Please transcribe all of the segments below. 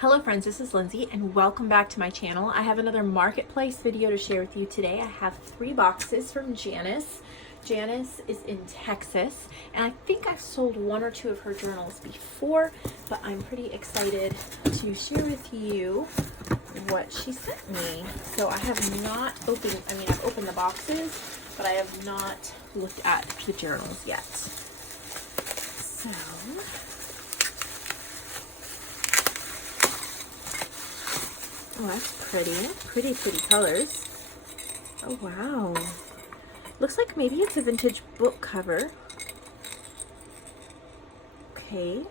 Hello friends, this is Lindsay and welcome back to my channel. I have another marketplace video to share with you today. I have 3 boxes from Janice. Janice is in Texas and I think I've sold 1 or 2 of her journals before, but I'm pretty excited to share with you what she sent me. So I have not opened, I've opened the boxes, but I have not looked at the journals yet. So oh, that's pretty. Pretty colors. Oh, wow. Looks like maybe it's a vintage book cover. Okay.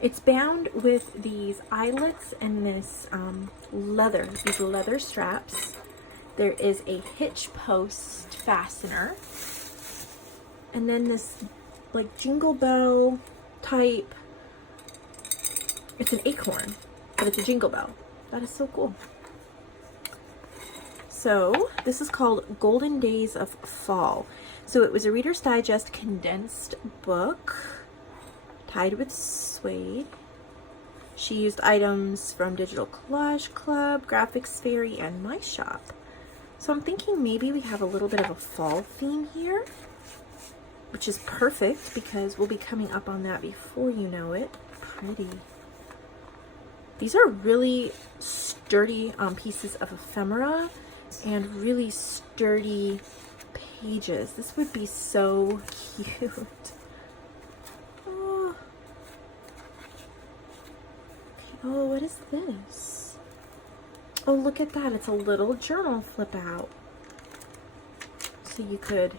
It's bound with these eyelets and this these leather straps. There is a hitch post fastener. And then this like jingle bell type. It's an acorn, but it's a jingle bell. That is so cool. So this is called Golden Days of Fall. So it was a Reader's Digest condensed book tied with suede. She used items from Digital Collage Club, Graphics Fairy, and My Shop. So I'm thinking maybe we have a little bit of a fall theme here, which is perfect because we'll be coming up on that before you know it. Pretty. These are really sturdy pieces of ephemera and really sturdy pages. This would be so cute. Oh, okay. Oh, what is this? Oh, look at that. It's a little journal flip out. So you could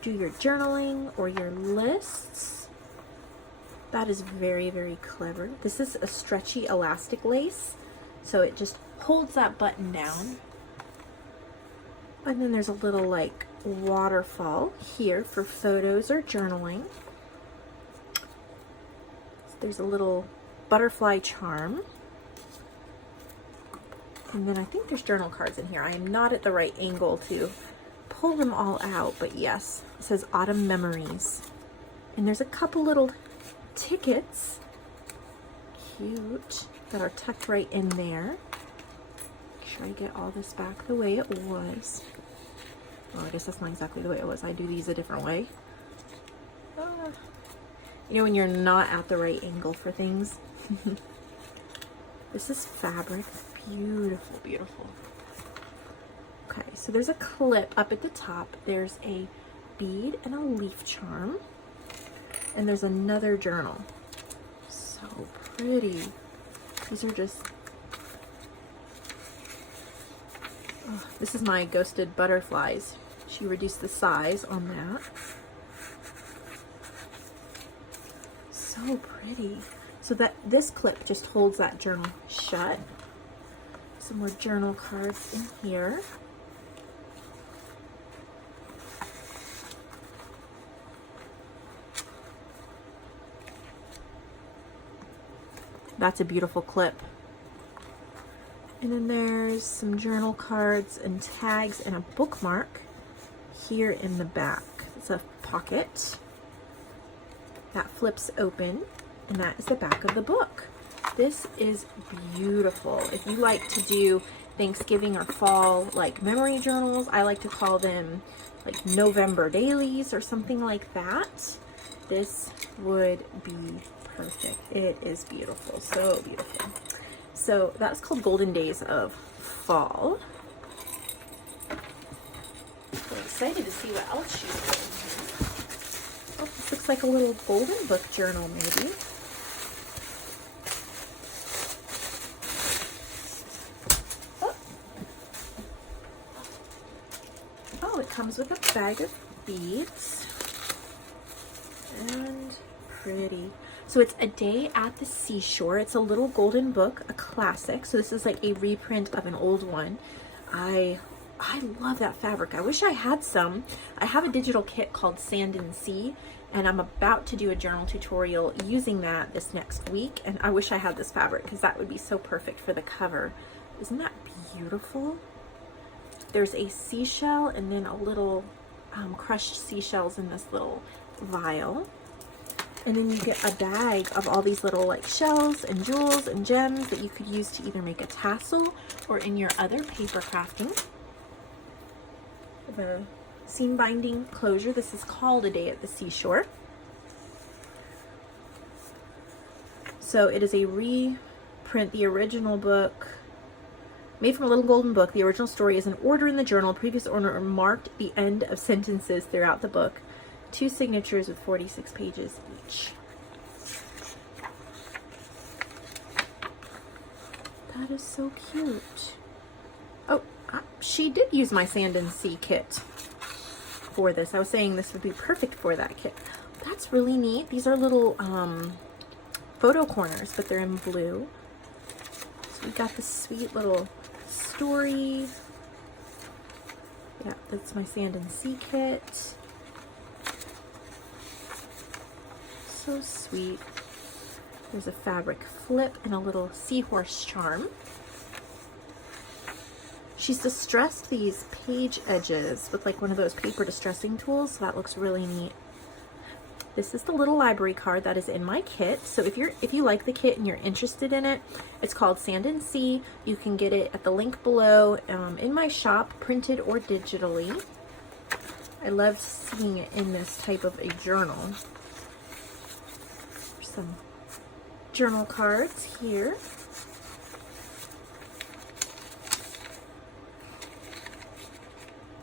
do your journaling or your lists. That is very, very clever. This is a stretchy elastic lace, so it just holds that button down. And then there's a little like waterfall here for photos or journaling. There's a little butterfly charm. And then I think there's journal cards in here. I am not at the right angle to pull them all out, but yes, it says Autumn Memories. And there's a couple little tickets, cute, that are tucked right in there. Make sure I get all this back the way it was. Well, I guess that's not exactly the way it was. I do these a different way. You know when you're not at the right angle for things. This is fabric. Beautiful, beautiful. Okay, so there's a clip up at the top. There's a bead and a leaf charm. And there's another journal. So pretty. These are just... oh, this is my ghosted butterflies. She reduced the size on that. So pretty. So that this clip just holds that journal shut. Some more journal cards in here. That's a beautiful clip. And then there's some journal cards and tags and a bookmark here in the back. It's a pocket that flips open, and that is the back of the book. This is beautiful. If you like to do Thanksgiving or fall like memory journals, I like to call them like November dailies or something like that. This would be perfect. It is beautiful, so beautiful. So that's called Golden Days of Fall. I'm excited to see what else she's put in here. Oh, this looks like a little golden book journal, maybe. Oh, it comes with a bag of beads. And pretty. So it's A Day at the Seashore. It's a little golden book, a classic. So this is like a reprint of an old one. I love that fabric. I wish I had some. I have a digital kit called Sand and Sea, and I'm about to do a journal tutorial using that this next week. And I wish I had this fabric because that would be so perfect for the cover. Isn't that beautiful? There's a seashell and then a little crushed seashells in this little vial. And then you get a bag of all these little like shells and jewels and gems that you could use to either make a tassel or in your other paper crafting. The seam binding closure. This is called A Day at the Seashore. So it is a reprint. The original book, made from a little golden book, the original story is an order in the journal. Previous order marked the end of sentences throughout the book. 2 signatures with 46 pages each. That is so cute. Oh, she did use my Sand and Sea kit for this. I was saying this would be perfect for that kit. That's really neat. These are little photo corners, but they're in blue. So we got this sweet little story. Yeah, that's my Sand and Sea kit. So sweet. There's a fabric flip and a little seahorse charm. She's distressed these page edges with like one of those paper distressing tools, so that looks really neat. This is the little library card that is in my kit. So if you like the kit and you're interested in it, it's called Sand and Sea. You can get it at the link below in my shop, printed or digitally. I love seeing it in this type of a journal. Some journal cards here.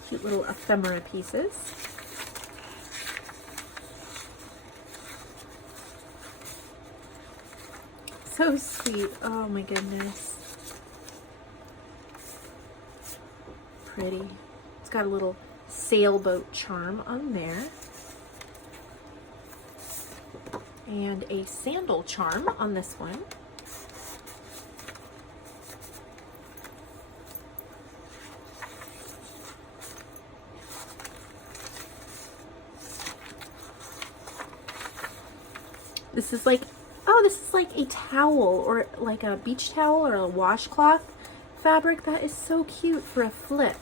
Cute little ephemera pieces. So sweet. Oh my goodness. Pretty. It's got a little sailboat charm on there. And a sandal charm on this one. This is like, oh, this is like a towel or like a beach towel or a washcloth fabric. That is so cute for a flip.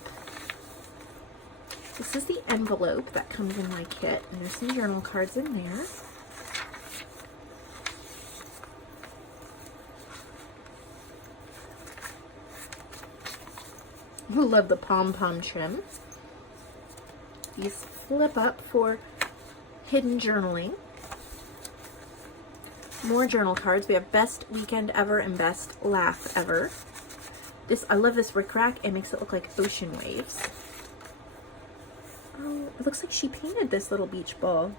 This is the envelope that comes in my kit. And there's some journal cards in there. I love the pom-pom trim. These flip up for hidden journaling. More journal cards. We have Best Weekend Ever and Best Laugh Ever. I love this rickrack. It makes it look like ocean waves. Oh, it looks like she painted this little beach ball.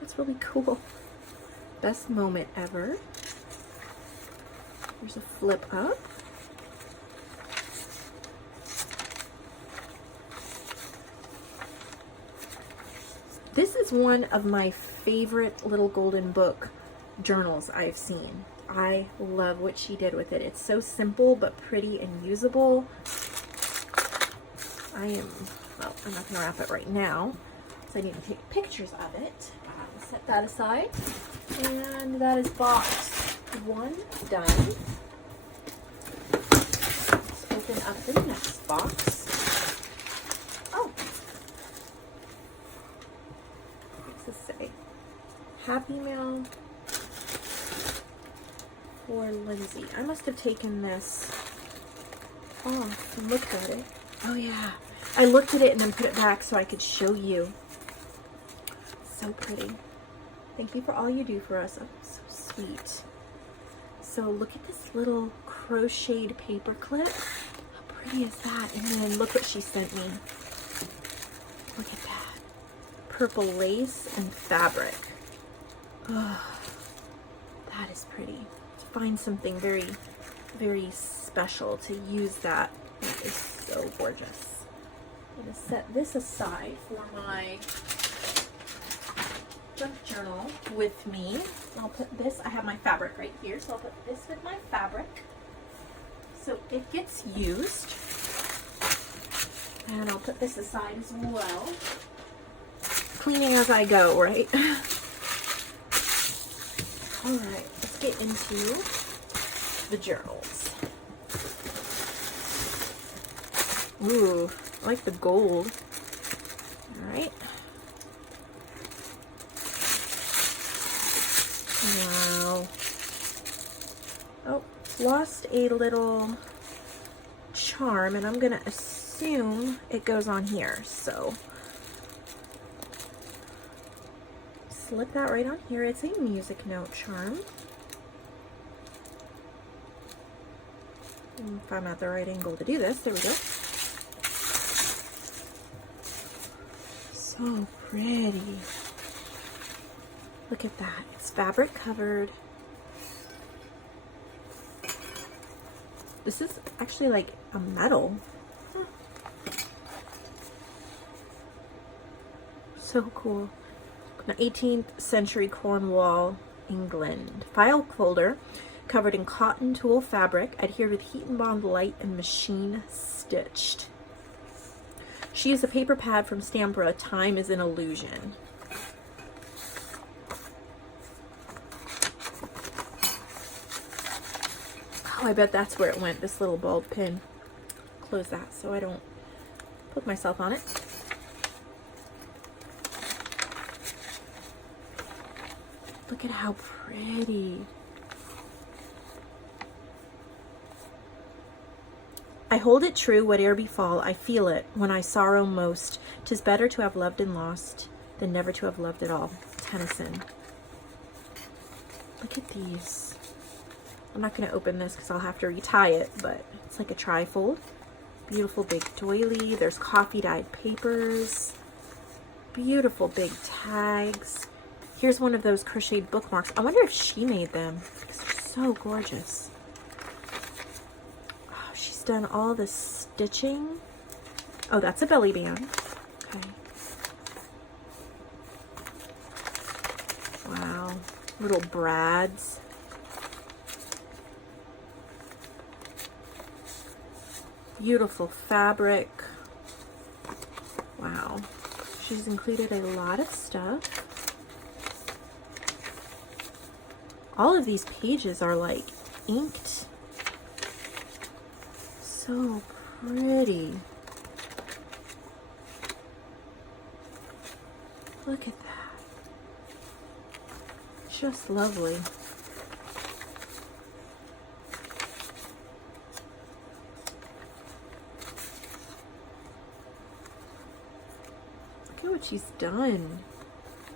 That's really cool. Best Moment Ever. There's a flip up. This is one of my favorite little golden book journals I've seen. I love what she did with it. It's so simple but pretty and usable. Well, I'm not going to wrap it right now, so I need to take pictures of it. I'll set that aside. And that is box 1 done. Let's open up the next box. Oh! What's this say? Happy Mail for Lindsay. I must have taken this off and looked at it. Oh yeah. I looked at it and then put it back so I could show you. So pretty. Thank you for all you do for us. Oh, so sweet. So look at this little crocheted paper clip. How pretty is that? And then look what she sent me. Look at that. Purple lace and fabric. Oh, that is pretty. Find something very, very special to use that. That is so gorgeous. I'm going to set this aside for my junk journal with me. I'll put this, I have my fabric right here, so I'll put this with my fabric so it gets used. And I'll put this aside as well. Cleaning as I go, right? Alright, let's get into the journals. Ooh, I like the gold. Alright. lost a little charm, and I'm gonna assume it goes on here. So slip that right on here. It's a music note charm. If I'm at the right angle to do this, there we go. So pretty. Look at that. It's fabric covered. This is actually like a metal. Huh. So cool. 18th century Cornwall, England. File folder covered in cotton tulle fabric, adhered with heat and bond light and machine stitched. She used a paper pad from Stampra. Time is an illusion. Oh, I bet that's where it went, this little bulb pin. Close that so I don't put myself on it. Look at how pretty. I hold it true, whate'er befall, I feel it when I sorrow most. 'Tis better to have loved and lost than never to have loved at all. Tennyson. Look at these. I'm not going to open this because I'll have to retie it, but it's like a trifold. Beautiful big doily. There's coffee dyed papers. Beautiful big tags. Here's one of those crocheted bookmarks. I wonder if she made them because they're so gorgeous. Oh, she's done all the stitching. Oh, that's a belly band. Okay. Wow. Little brads. Beautiful fabric. Wow. She's included a lot of stuff. All of these pages are like inked. So pretty. Look at that. Just lovely. Look at what she's done.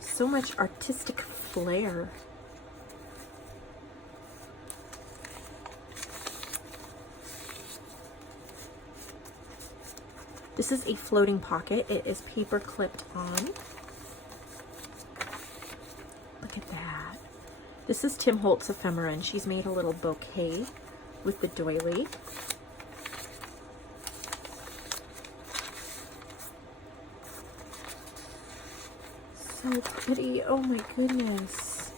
So much artistic flair. This is a floating pocket. It is paper clipped on. Look at that. This is Tim Holt's ephemera, and she's made a little bouquet with the doily. So pretty. Oh my goodness.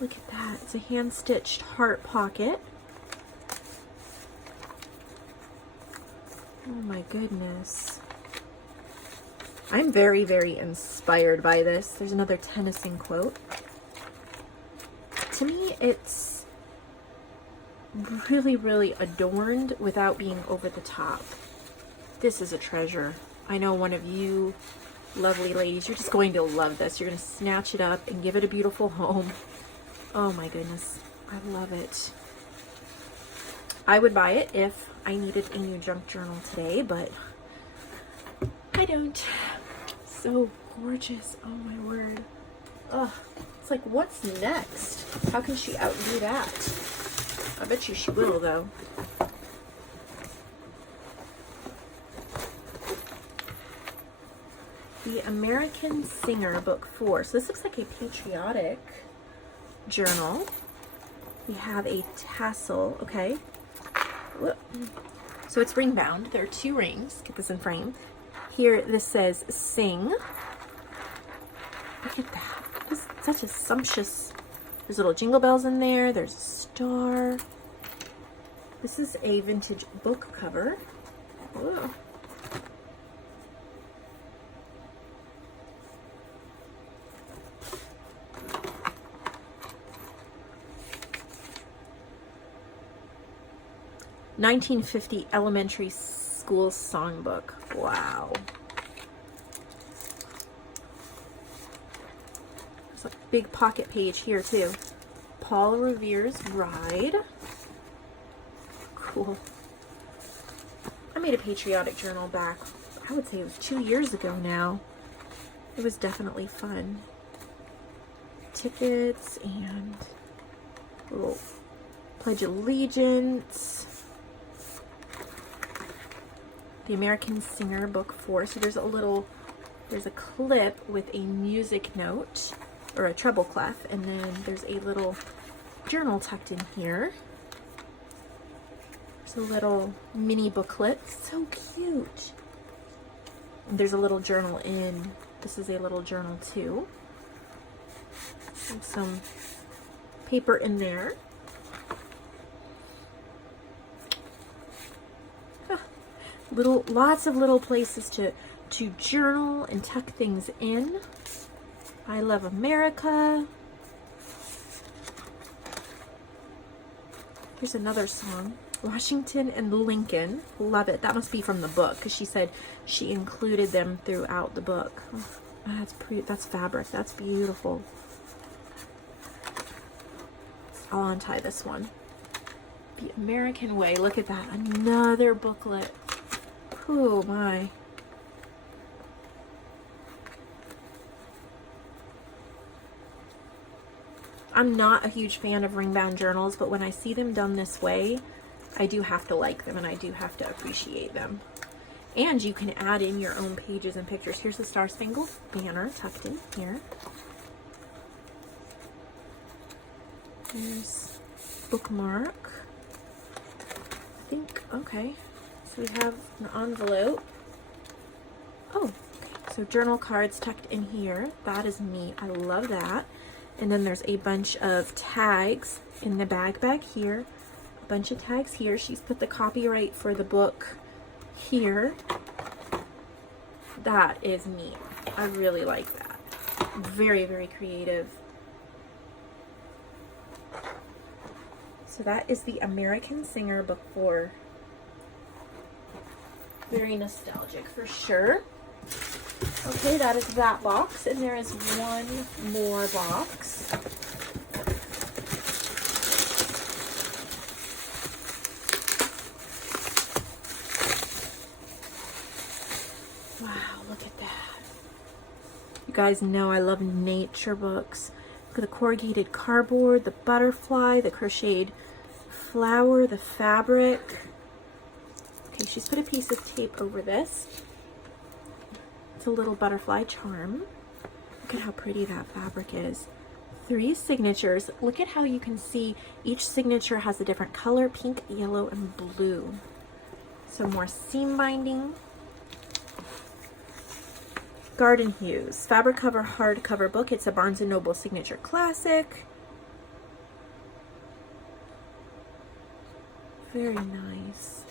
Look at that. It's a hand-stitched heart pocket. Oh my goodness. I'm very, very inspired by this. There's another Tennyson quote. To me, it's really, really adorned without being over the top. This is a treasure. I know one of you lovely ladies, you're just going to love this. You're going to snatch it up and give it a beautiful home. Oh my goodness. I love it. I would buy it if I needed a new junk journal today, but I don't. So gorgeous. Oh my word. Ugh. It's like, what's next? How can she outdo that? I bet you she will, though. The American Singer, Book 4. So this looks like a patriotic journal. We have a tassel. Okay. Whoop. So it's ring bound. There are 2 rings. Get this in frame. Here, this says sing. Look at that. This is such a sumptuous. There's little jingle bells in there. There's a star. This is a vintage book cover. Whoa. "1950 Elementary School Songbook." Wow. There's a big pocket page here too. Paul Revere's Bride. Cool. I made a patriotic journal back, I would say it was 2 years ago now. It was definitely fun. Tickets and little Pledge Allegiance. The American Singer Book 4. So there's a clip with a music note or a treble clef, and then there's a little journal tucked in here. There's a little mini booklet, so cute. And there's a little journal in. This is a little journal too. And some paper in there. Lots of little places to journal and tuck things in. I Love America. Here's another song. Washington and Lincoln. Love it. That must be from the book, because she said she included them throughout the book. Oh, that's pretty. That's fabric. That's beautiful. I'll untie this one. The American Way. Look at that. Another booklet. Oh my. I'm not a huge fan of ring-bound journals, but when I see them done this way, I do have to like them and I do have to appreciate them. And you can add in your own pages and pictures. Here's the Star Spangled Banner tucked in here. Here's bookmark. I think, okay. So we have an envelope. Oh, okay. So journal cards tucked in here. That is neat. I love that. And then there's a bunch of tags in the bag here. A bunch of tags here. She's put the copyright for the book here. That is neat. I really like that. Very, very creative. So that is the American Singer Book 4. Very nostalgic for sure. Okay, that is that box, and there is one more box. Wow, look at that. You guys know I love nature books. Look at the corrugated cardboard, the butterfly, the crocheted flower, the fabric. Okay, she's put a piece of tape over this. It's a little butterfly charm. Look at how pretty that fabric is. 3 signatures. Look at how you can see each signature has a different color: pink, yellow, and blue. Some more seam binding. Garden Hues. Fabric cover hardcover book. It's a Barnes & Noble signature classic. Very nice.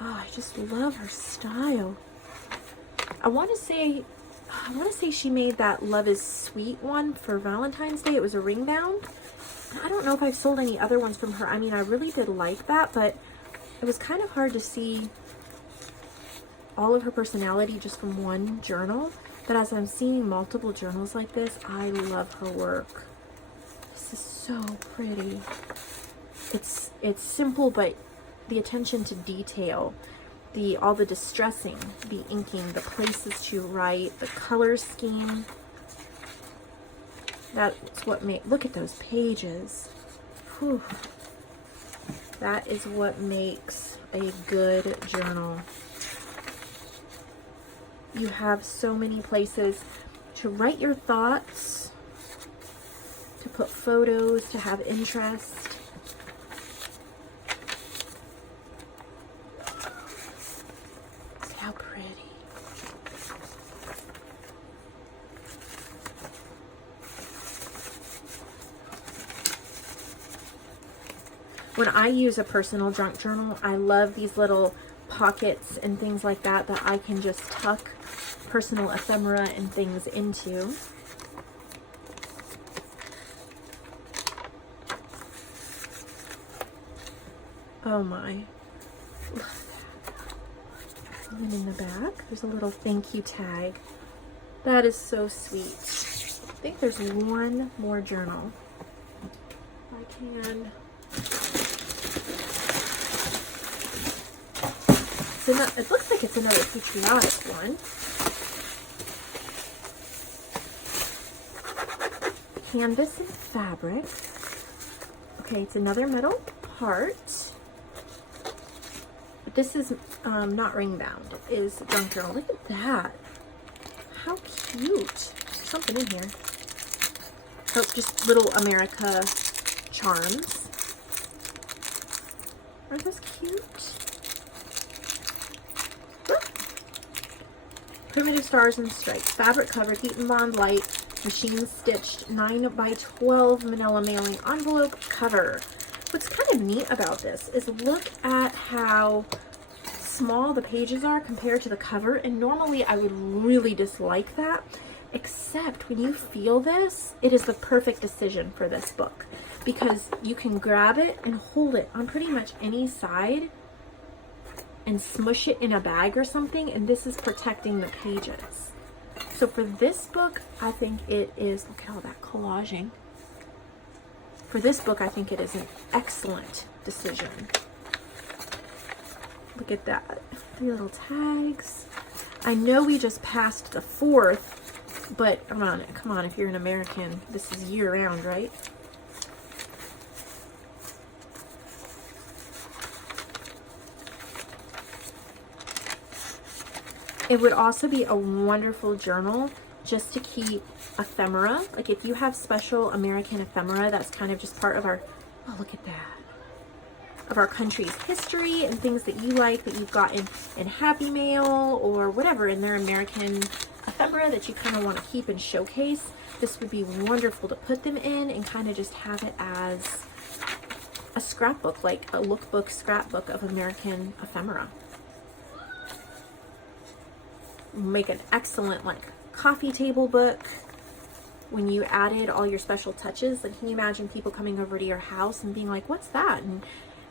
Oh, I just love her style. I want to say she made that Love is Sweet one for Valentine's Day. It was a ring bound. I don't know if I've sold any other ones from her. I mean, I really did like that, but it was kind of hard to see all of her personality just from one journal. But as I'm seeing multiple journals like this, I love her work. This is so pretty. It's simple, but the attention to detail, all the distressing, the inking, the places to write, the color scheme. That's what look at those pages. Whew. That is what makes a good journal. You have so many places to write your thoughts, to put photos, to have interest. How pretty. When I use a personal junk journal, I love these little pockets and things like that I can just tuck personal ephemera and things into. Oh my. Love that. And then in the back, there's a little thank you tag. That is so sweet. think there's one more journal. I can. So it looks like it's another patriotic one. Canvas and fabric. Okay, it's another metal part. But this is not ring bound. It is junk journal. Look at that. How cute. There's something in here. Oh, just little America charms. Aren't those cute? Primitive stars and stripes. Fabric covered, heat and bond light, machine stitched 9x12 manila mailing envelope cover. What's kind of neat about this is look at how small the pages are compared to the cover. And normally I would really dislike that. Except when you feel this, it is the perfect decision for this book because you can grab it and hold it on pretty much any side and smush it in a bag or something, and this is protecting the pages. So for this book, I think it is, look at all that collaging. For this book, I think it is an excellent decision. Look at that, 3 little tags. I know we just passed the 4th, but come on, if you're an American, this is year round, right? It would also be a wonderful journal just to keep ephemera. Like if you have special American ephemera, that's kind of just part of our, oh, look at that, of our country's history and things that you like that you've gotten in Happy Mail or whatever in their American ephemera that you kind of want to keep and showcase. This would be wonderful to put them in and kind of just have it as a scrapbook, like a lookbook, scrapbook of American ephemera. Make an excellent like coffee table book when you added all your special touches. Like, can you imagine people coming over to your house and being like, what's that? And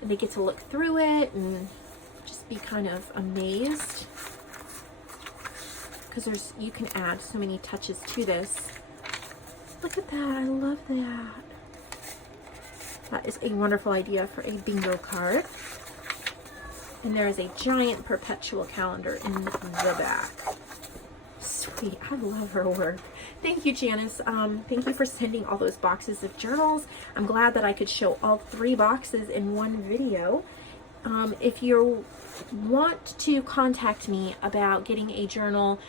they get to look through it and just be kind of amazed because you can add so many touches to this. Look at that, I love that. That is a wonderful idea for a bingo card. And there is a giant perpetual calendar in the back. Sweet, I love her work. Thank you, Janice. Thank you for sending all those boxes of journals. I'm glad that I could show all 3 boxes in one video. If you want to contact me about getting a journal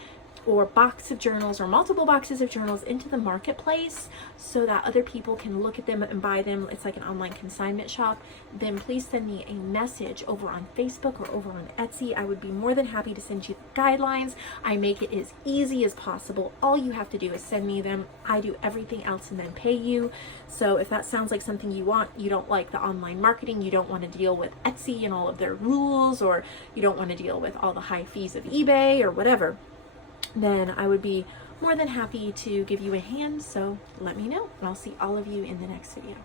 or box of journals or multiple boxes of journals into the marketplace so that other people can look at them and buy them, it's like an online consignment shop, then please send me a message over on Facebook or over on Etsy. I would be more than happy to send you the guidelines. I make it as easy as possible. All you have to do is send me them. I do everything else and then pay you. So if that sounds like something you want, you don't like the online marketing, you don't want to deal with Etsy and all of their rules, or you don't want to deal with all the high fees of eBay or whatever, then I would be more than happy to give you a hand. So let me know, and I'll see all of you in the next video.